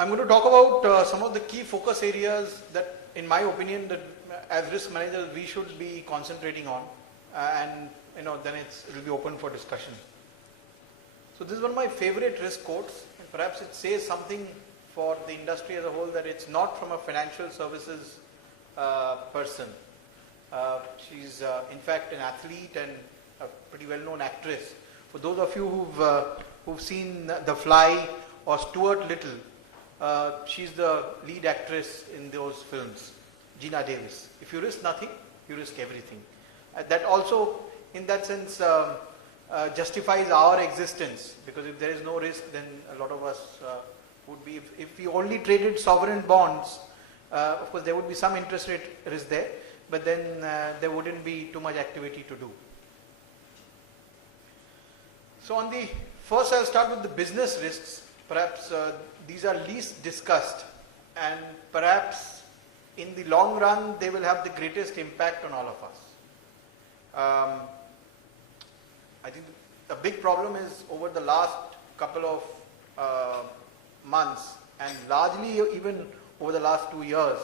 I'm going to talk about some of the key focus areas that, in my opinion, that as risk managers we should be concentrating on, and then it will be open for discussion. So this is one of my favorite risk quotes, and perhaps it says something for the industry as a whole, that it's not from a financial services person. She's in fact an athlete and a pretty well-known actress. For those of you who've seen The Fly or Stuart Little, she's the lead actress in those films, Geena Davis. If you risk nothing, you risk everything. That also, in that sense, justifies our existence, because if there is no risk, then a lot of us would be, if we only traded sovereign bonds, of course there would be some interest rate risk there, but then there wouldn't be too much activity to do. So on the first, I'll start with the business risks. Perhaps these are least discussed, and perhaps in the long run they will have the greatest impact on all of us. I think the big problem is over the last couple of months, and largely even over the last 2 years,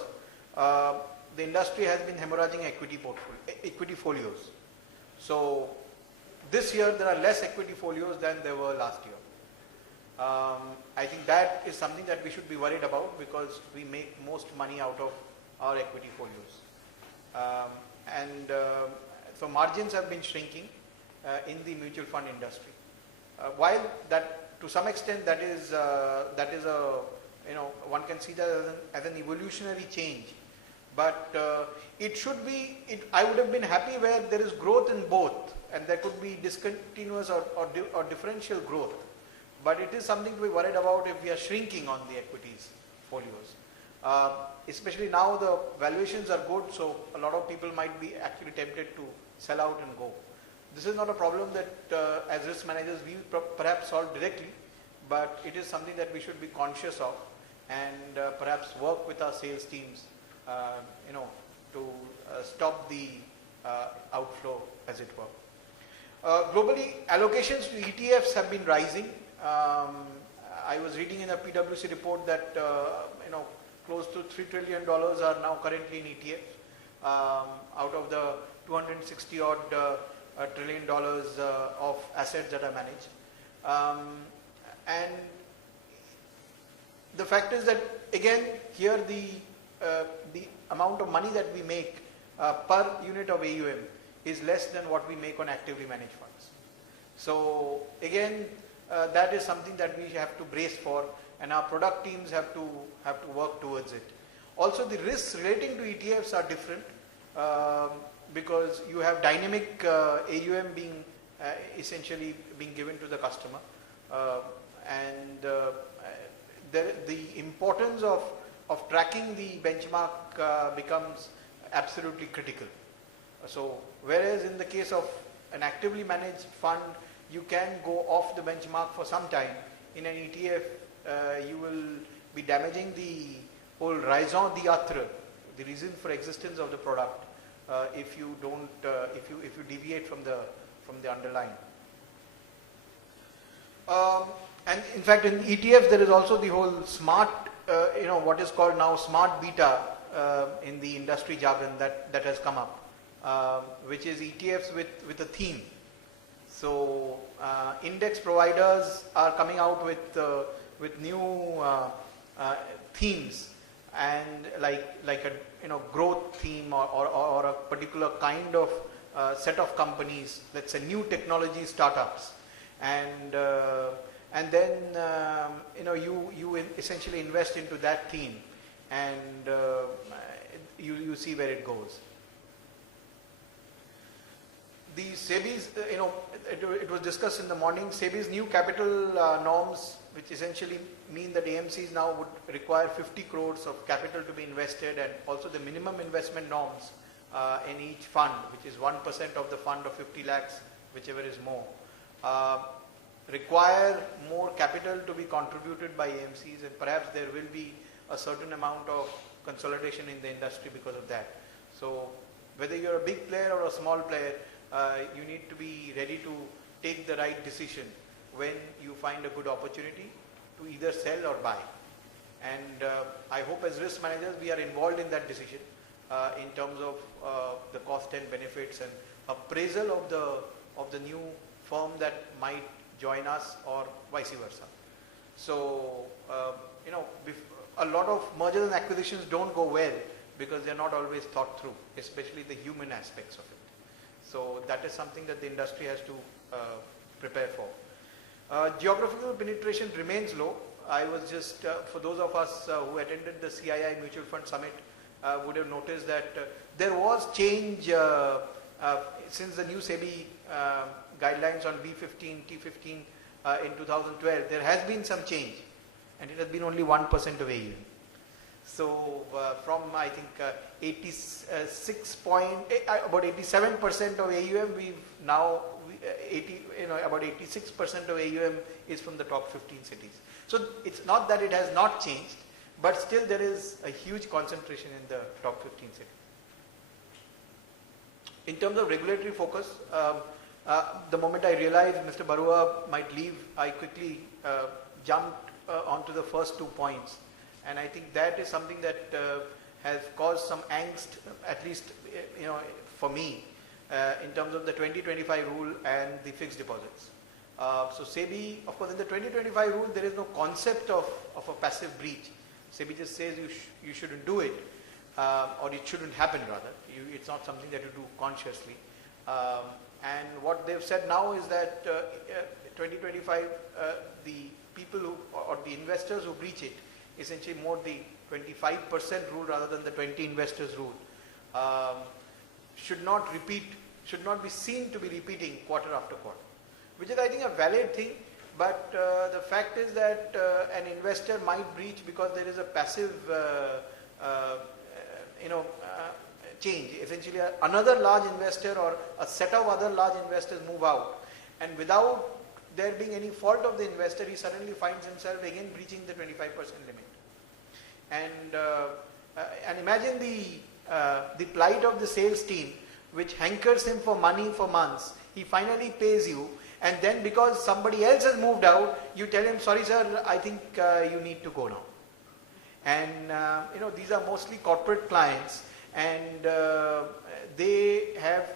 the industry has been hemorrhaging equity folios. So this year there are less equity folios than there were last year. I think that is something that we should be worried about, because we make most money out of our equity folios. So margins have been shrinking in the mutual fund industry. While that, to some extent, that is a, one can see that as an evolutionary change, but it should be, I would have been happy where there is growth in both, and there could be discontinuous or differential growth. But it is something to be worried about if we are shrinking on the equities folios. Especially now the valuations are good, so a lot of people might be actually tempted to sell out and go. This is not a problem that as risk managers we perhaps solve directly, but it is something that we should be conscious of, and perhaps work with our sales teams to stop the outflow, as it were. Globally, allocations to ETFs have been rising. I was reading in a PwC report that close to $3 trillion are now currently in ETFs, out of the 260 odd $trillion of assets that are managed. And the fact is that, again, here the amount of money that we make per unit of AUM is less than what we make on actively managed funds. So again, that is something that we have to brace for, and our product teams have to work towards it. Also, the risks relating to ETFs are different, because you have dynamic AUM being essentially being given to the customer, and the importance of tracking the benchmark becomes absolutely critical. So whereas in the case of an actively managed fund, you can go off the benchmark for some time, in an ETF you will be damaging the whole raison d'etre, the reason for existence of the product, if you don't, if you deviate from the underlying. And in fact, in ETFs there is also the whole smart, what is called now smart beta in the industry jargon that has come up, which is ETFs with a theme. So index providers are coming out with new themes, and like a growth theme or a particular kind of set of companies, let's say new technology startups, and then you essentially invest into that theme, and you see where it goes. The SEBI's, it was discussed in the morning, SEBI's new capital norms, which essentially mean that AMCs now would require 50 crores of capital to be invested, and also the minimum investment norms in each fund, which is 1% of the fund of 50 lakhs, whichever is more, require more capital to be contributed by AMCs, and perhaps there will be a certain amount of consolidation in the industry because of that. So whether you're a big player or a small player, you need to be ready to take the right decision when you find a good opportunity to either sell or buy. And I hope as risk managers we are involved in that decision in terms of the cost and benefits and appraisal of the new firm that might join us or vice versa. So, a lot of mergers and acquisitions don't go well because they're not always thought through, especially the human aspects of it. So that is something that the industry has to prepare for. Geographical penetration remains low. I was just, for those of us who attended the CII Mutual Fund Summit, would have noticed that there was change since the new SEBI guidelines on B15, T15 in 2012. There has been some change, and it has been only 1% of AUM. So from I think about 87% of AUM, we've now about 86% of AUM is from the top 15 cities. So it's not that it has not changed, but still there is a huge concentration in the top 15 cities. In terms of regulatory focus, the moment I realized Mr. Barua might leave, I quickly jumped onto the first 2 points. And I think that is something that has caused some angst, at least for me, in terms of the 2025 rule and the fixed deposits. So SEBI, of course, in the 2025 rule, there is no concept of a passive breach. SEBI just says you shouldn't do it, or it shouldn't happen rather. It's not something that you do consciously. And what they've said now is that 2025, the people who, or the investors who breach it, essentially more the 25% rule rather than the 20 investors rule, should not be seen to be repeating quarter after quarter, which is I think a valid thing. But the fact is that an investor might breach because there is a passive change. Essentially another large investor or a set of other large investors move out, and without there being any fault of the investor, he suddenly finds himself again breaching the 25% limit. And imagine the plight of the sales team, which hankers him for money for months. He finally pays you, and then because somebody else has moved out, you tell him, sorry sir, I think you need to go now. And these are mostly corporate clients, and they have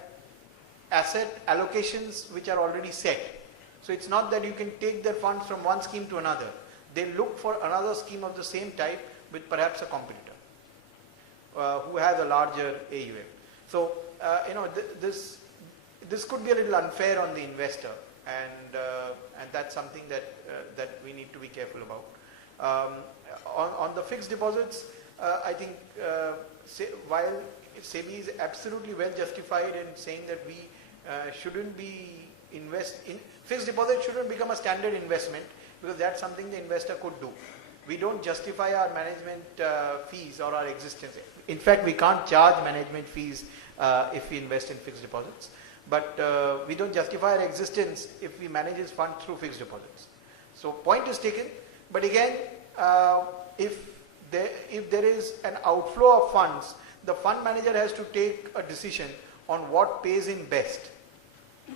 asset allocations which are already set. So it's not that you can take their funds from one scheme to another. They look for another scheme of the same type with perhaps a competitor who has a larger AUM. So this could be a little unfair on the investor, and that's something that we need to be careful about. On the fixed deposits, I think while SEBI is absolutely well justified in saying that we shouldn't be fixed deposit shouldn't become a standard investment, because that's something the investor could do. We don't justify our management fees or our existence. In fact, we can't charge management fees if we invest in fixed deposits. But we don't justify our existence if we manage his fund through fixed deposits. So point is taken. But again, if there is an outflow of funds, the fund manager has to take a decision on what pays him best,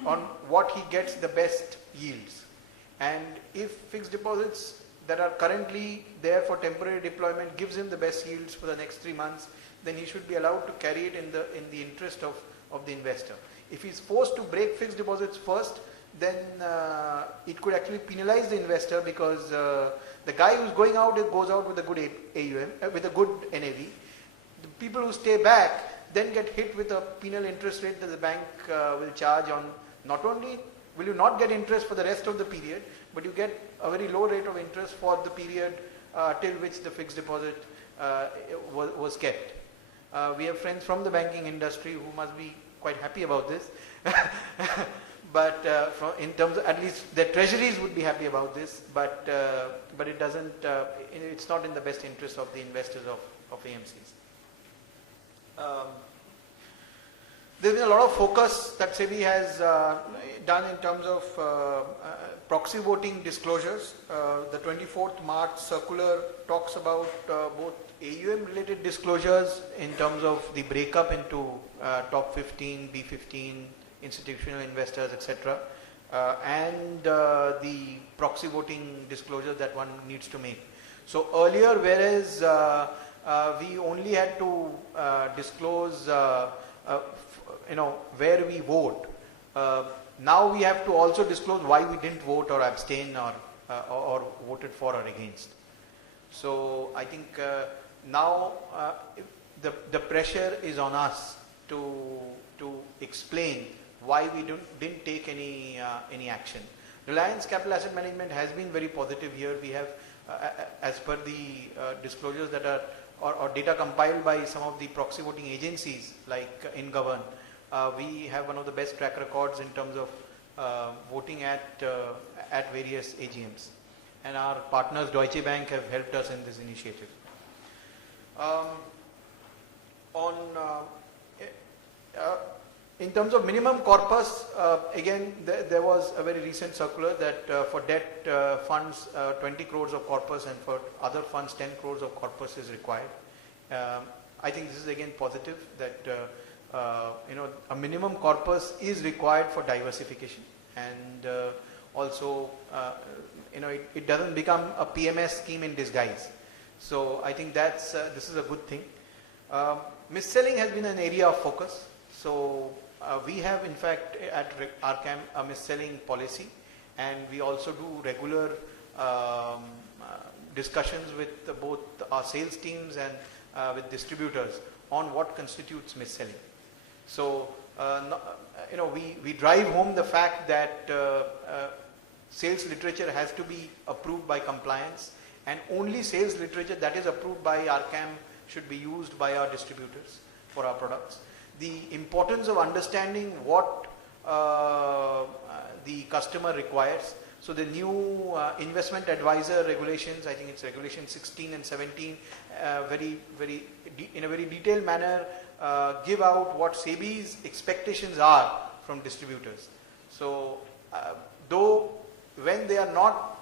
on what he gets the best yields. And if fixed deposits that are currently there for temporary deployment gives him the best yields for the next 3 months, then he should be allowed to carry it in the interest of the investor. If he's forced to break fixed deposits first, then it could actually penalize the investor, because the guy who's going out goes out with a good AUM, with a good NAV. The people who stay back then get hit with a penal interest rate that the bank will charge on. Not only will you not get interest for the rest of the period, but you get a very low rate of interest for the period till which the fixed deposit was kept. We have friends from the banking industry who must be quite happy about this. But in terms of, at least their treasuries would be happy about this, but it doesn't, it's not in the best interest of the investors of AMCs. There's been a lot of focus that SEBI has done in terms of proxy voting disclosures. The 24th March circular talks about both AUM related disclosures in terms of the breakup into top 15, B15, institutional investors, etc. And the proxy voting disclosure that one needs to make. So earlier, whereas we only had to disclose, where we vote, now we have to also disclose why we didn't vote or abstain or voted for or against. So I think now the pressure is on us to explain why we didn't take any action. Reliance Capital Asset Management has been very positive here. We have, as per the disclosures that are or data compiled by some of the proxy voting agencies like InGovern, we have one of the best track records in terms of voting at various AGMs, and our partners Deutsche Bank have helped us in this initiative. In terms of minimum corpus, again there was a very recent circular that for debt funds 20 crores of corpus, and for other funds 10 crores of corpus is required. I think this is again positive that a minimum corpus is required for diversification, and also it doesn't become a PMS scheme in disguise. So I think that's this is a good thing. Mis-selling has been an area of focus. So we have in fact at RCAM a mis-selling policy, and we also do regular discussions with both our sales teams and with distributors on what constitutes mis-selling. So we drive home the fact that sales literature has to be approved by compliance, and only sales literature that is approved by RCAM should be used by our distributors for our products. The importance of understanding what the customer requires. So the new investment advisor regulations, I think it's regulation 16 and 17, in a very detailed manner give out what SEBI's expectations are from distributors. So though when they are not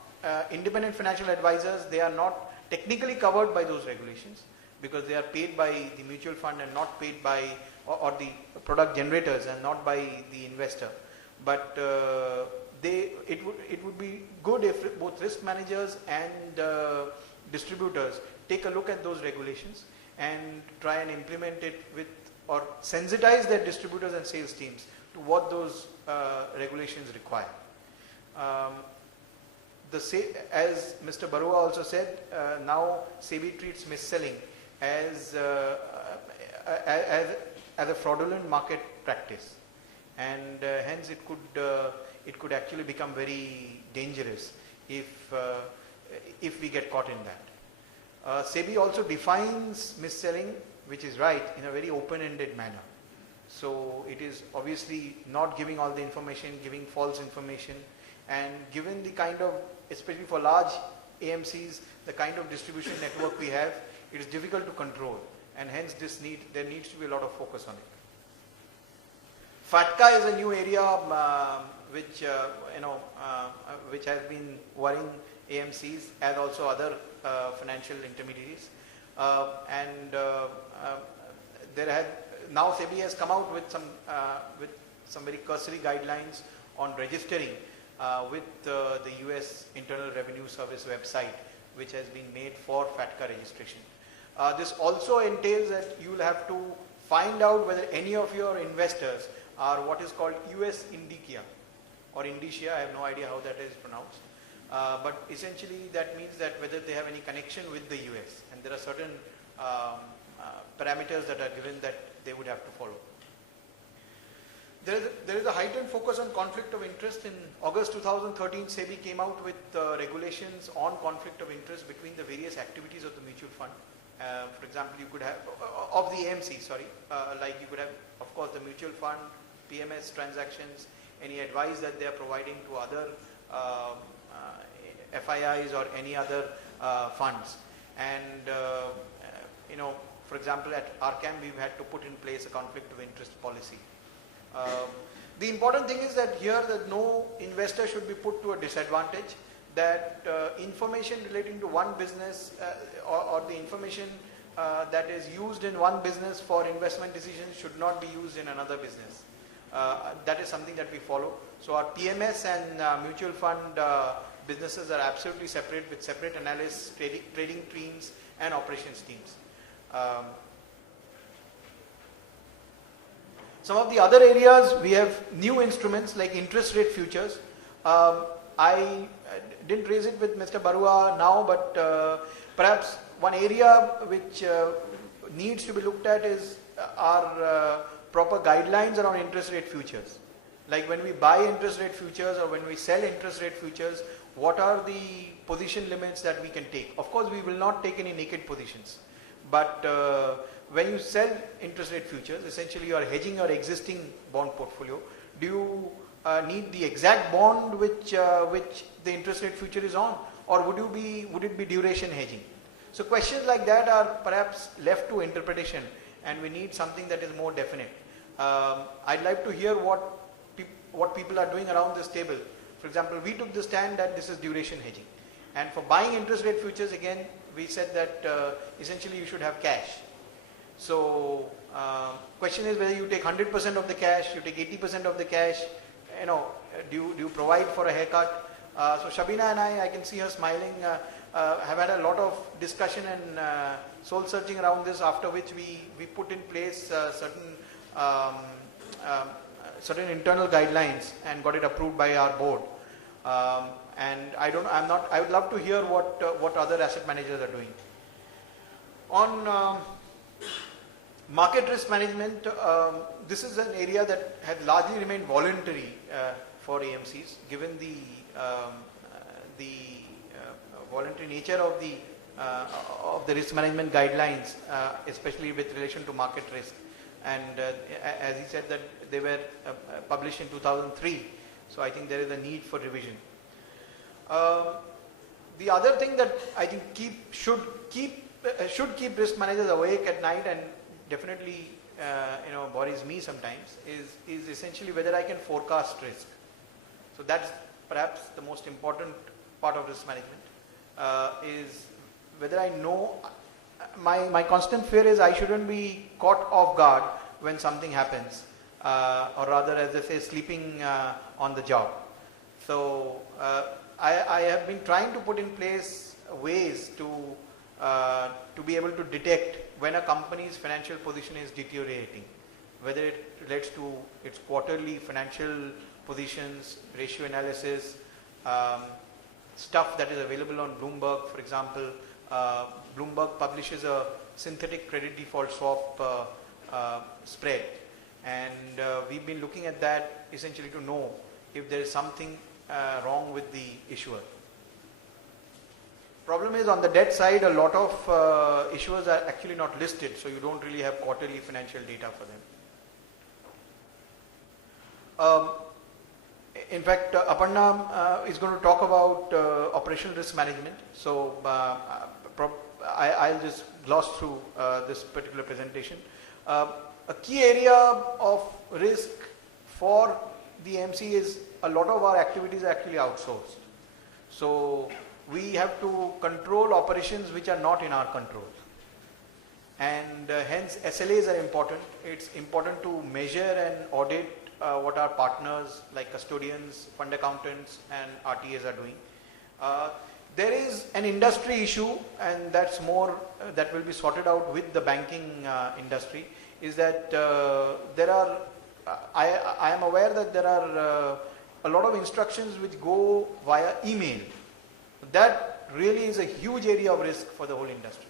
independent financial advisors, they are not technically covered by those regulations, because they are paid by the mutual fund and not paid by or the product generators and not by the investor. But it would be good if both risk managers and distributors take a look at those regulations and try and implement it with, or sensitize their distributors and sales teams to what those regulations require. As Mr. Barua also said, now SEBI treats mis-selling as a fraudulent market practice, and hence it could actually become very dangerous if we get caught in that. SEBI also defines mis-selling, which is right, in a very open-ended manner. So it is obviously not giving all the information, giving false information, and given the kind of, especially for large AMCs, the kind of distribution network we have, it is difficult to control, and hence there needs to be a lot of focus on it. FATCA is a new area which has been worrying AMCs as also other financial intermediaries, now SEBI has come out with some very cursory guidelines on registering with the US Internal Revenue Service website, which has been made for FATCA registration. This also entails that you will have to find out whether any of your investors are what is called US Indicia or Indicia, I have no idea how that is pronounced. But essentially that means that whether they have any connection with the US, and there are certain parameters that are given that they would have to follow. There is a heightened focus on conflict of interest. In August 2013, SEBI came out with regulations on conflict of interest between the various activities of the mutual fund. For example, you could have, of the AMC, sorry, like you could have, of course, the mutual fund, PMS transactions, any advice that they are providing to other FIIs or any other funds. And, for example, at RCAM, we've had to put in place a conflict of interest policy. The important thing is that here that no investor should be put to a disadvantage, that information relating to one business or the information that is used in one business for investment decisions should not be used in another business. That is something that we follow. So our PMS and mutual fund businesses are absolutely separate with separate analysts, trading teams and operations teams. Some of the other areas, we have new instruments like interest rate futures. I didn't raise it with Mr. Barua now, but perhaps one area which needs to be looked at is our proper guidelines around interest rate futures. Like when we buy interest rate futures or when we sell interest rate futures, what are the position limits that we can take? Of course, we will not take any naked positions, but when you sell interest rate futures, essentially you are hedging your existing bond portfolio. Do you need the exact bond which the interest rate future is on, or would it be duration hedging? So questions like that are perhaps left to interpretation, and we need something that is more definite. I'd like to hear what people are doing around this table. For example, we took the stand that this is duration hedging, and for buying interest rate futures, again we said that essentially you should have cash. So question is whether you take 100% of the cash, you take 80% of the cash, do you provide for a haircut? So Shabina and I can see her smiling, have had a lot of discussion and soul searching around this, after which we put in place certain internal guidelines and got it approved by our board. And I would love to hear what other asset managers are doing. On market risk management, this is an area that had largely remained voluntary for AMCs, given the voluntary nature of the risk management guidelines, especially with relation to market risk. And as he said that they were published in 2003, so I think there is a need for revision. The other thing that I think should keep risk managers awake at night, and definitely worries me sometimes, is essentially whether I can forecast risk. So that's perhaps the most important part of risk management, is whether I know. My constant fear is I shouldn't be caught off guard when something happens, or rather, as they say, sleeping on the job. So I have been trying to put in place ways to be able to detect when a company's financial position is deteriorating, whether it relates to its quarterly financial positions, ratio analysis, stuff that is available on Bloomberg. For example, Bloomberg publishes a synthetic credit default swap spread, and we've been looking at that essentially to know if there is something wrong with the issuer. Problem is, on the debt side, a lot of issuers are actually not listed, so you don't really have quarterly financial data for them. In fact, Aparna is going to talk about operational risk management, so I'll just gloss through this particular presentation. A key area of risk for the MC is a lot of our activities are actually outsourced. So we have to control operations which are not in our control, and hence SLAs are important. It's important to measure and audit what our partners like custodians, fund accountants and RTAs are doing. There is an industry issue, and that's more that will be sorted out with the banking industry, is that there are I am aware that there are a lot of instructions which go via email. That really is a huge area of risk for the whole industry.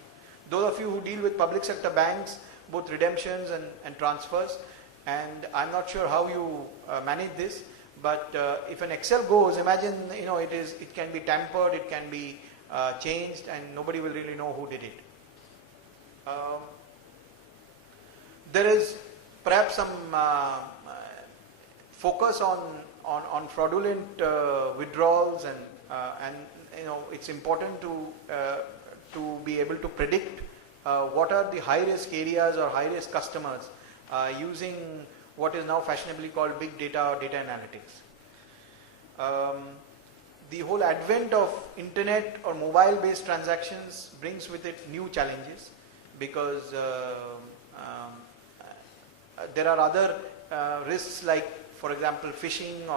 Those of you who deal with public sector banks, both redemptions and transfers, and I'm not sure how you manage this, but if an Excel goes, imagine it can be tampered, it can be changed, and nobody will really know who did it. There is perhaps some focus on fraudulent withdrawals, and it's important to be able to predict what are the high risk areas or high risk customers using what is now fashionably called big data or data analytics. The whole advent of internet or mobile based transactions brings with it new challenges, because there are other risks like, for example, phishing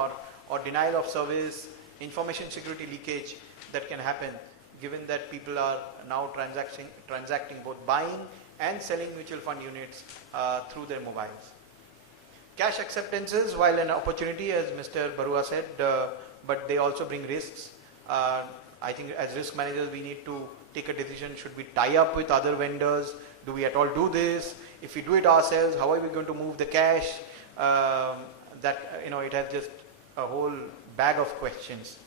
or denial of service, information security leakage that can happen, given that people are now transacting both buying and selling mutual fund units through their mobiles. Cash acceptances, while an opportunity, as Mr. Barua said, but they also bring risks. I think as risk managers we need to take a decision. Should we tie up with other vendors? Do we at all do this? If we do it ourselves, how are we going to move the cash? It has just a whole bag of questions.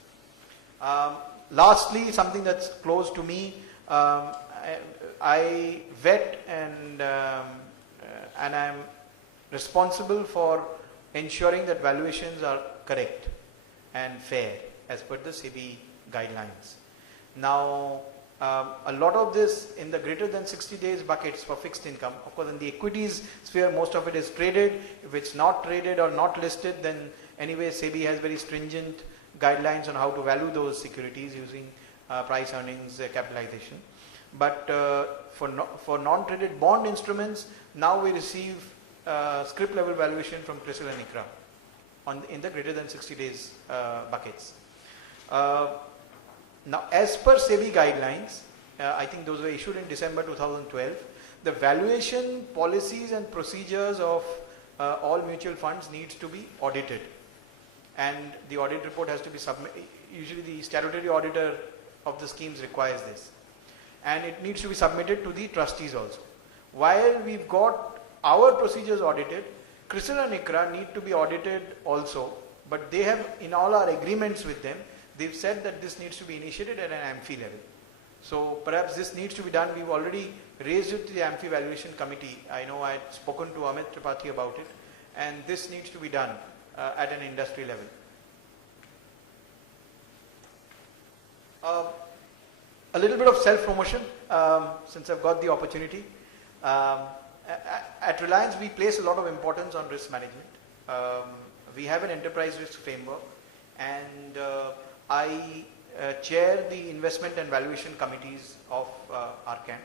Lastly, something that's close to me, I vet and I'm responsible for ensuring that valuations are correct and fair as per the SEBI guidelines. Now, a lot of this in the greater than 60 days buckets for fixed income. Of course, in the equities sphere, most of it is traded. If it's not traded or not listed, then anyway, SEBI has very stringent guidelines on how to value those securities using price earnings capitalization. But for non-traded bond instruments, now we receive scrip level valuation from CRISIL and ICRA in the greater than 60 days buckets. Now, as per SEBI guidelines, I think those were issued in December 2012, the valuation policies and procedures of all mutual funds needs to be audited. And the audit report has to be submitted. Usually the statutory auditor of the schemes requires this. And it needs to be submitted to the trustees also. While we've got our procedures audited, CRISIL and ICRA need to be audited also, but they have, in all our agreements with them, they've said that this needs to be initiated at an AMFI level. So perhaps this needs to be done. We've already raised it to the AMFI Valuation Committee. I know I had spoken to Amit Tripathi about it, and this needs to be done at an industry level. A little bit of self-promotion, since I've got the opportunity. At Reliance, we place a lot of importance on risk management. We have an enterprise risk framework, and I chair the investment and valuation committees of Arcan.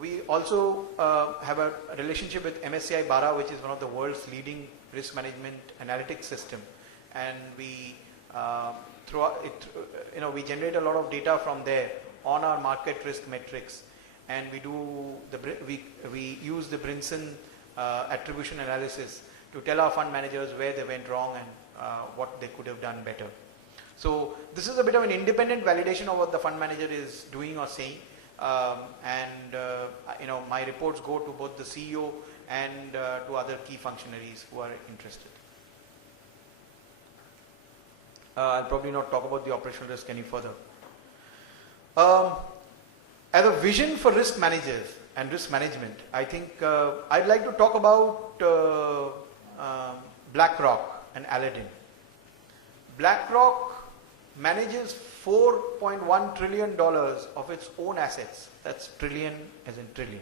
We also have a relationship with MSCI Bara, which is one of the world's leading risk management analytics system, and we we generate a lot of data from there on our market risk metrics, and we use the Brinson attribution analysis to tell our fund managers where they went wrong and what they could have done better. So this is a bit of an independent validation of what the fund manager is doing or saying, my reports go to both the CEO and to other key functionaries who are interested. I'll probably not talk about the operational risk any further. As a vision for risk managers and risk management, I think I'd like to talk about BlackRock and Aladdin. BlackRock manages $4.1 trillion of its own assets. That's trillion as in trillion.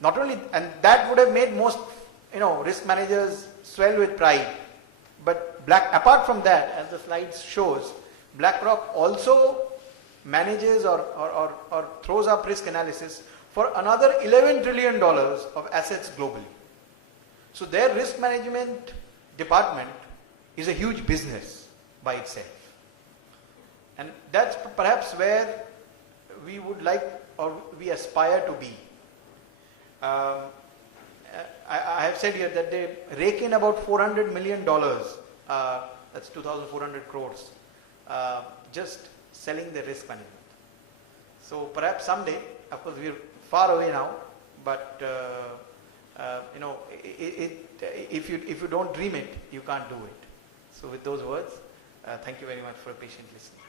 Not only, and that would have made most risk managers swell with pride. But apart from that, as the slide shows, BlackRock also manages or throws up risk analysis for another $11 trillion of assets globally. So their risk management department is a huge business by itself. And that's perhaps where we would like or we aspire to be. I have said here that they rake in about $400 million, that's 2,400 crores, just selling the risk management. So perhaps someday, of course we're far away now, but if you don't dream it, you can't do it. So with those words, thank you very much for patient listening.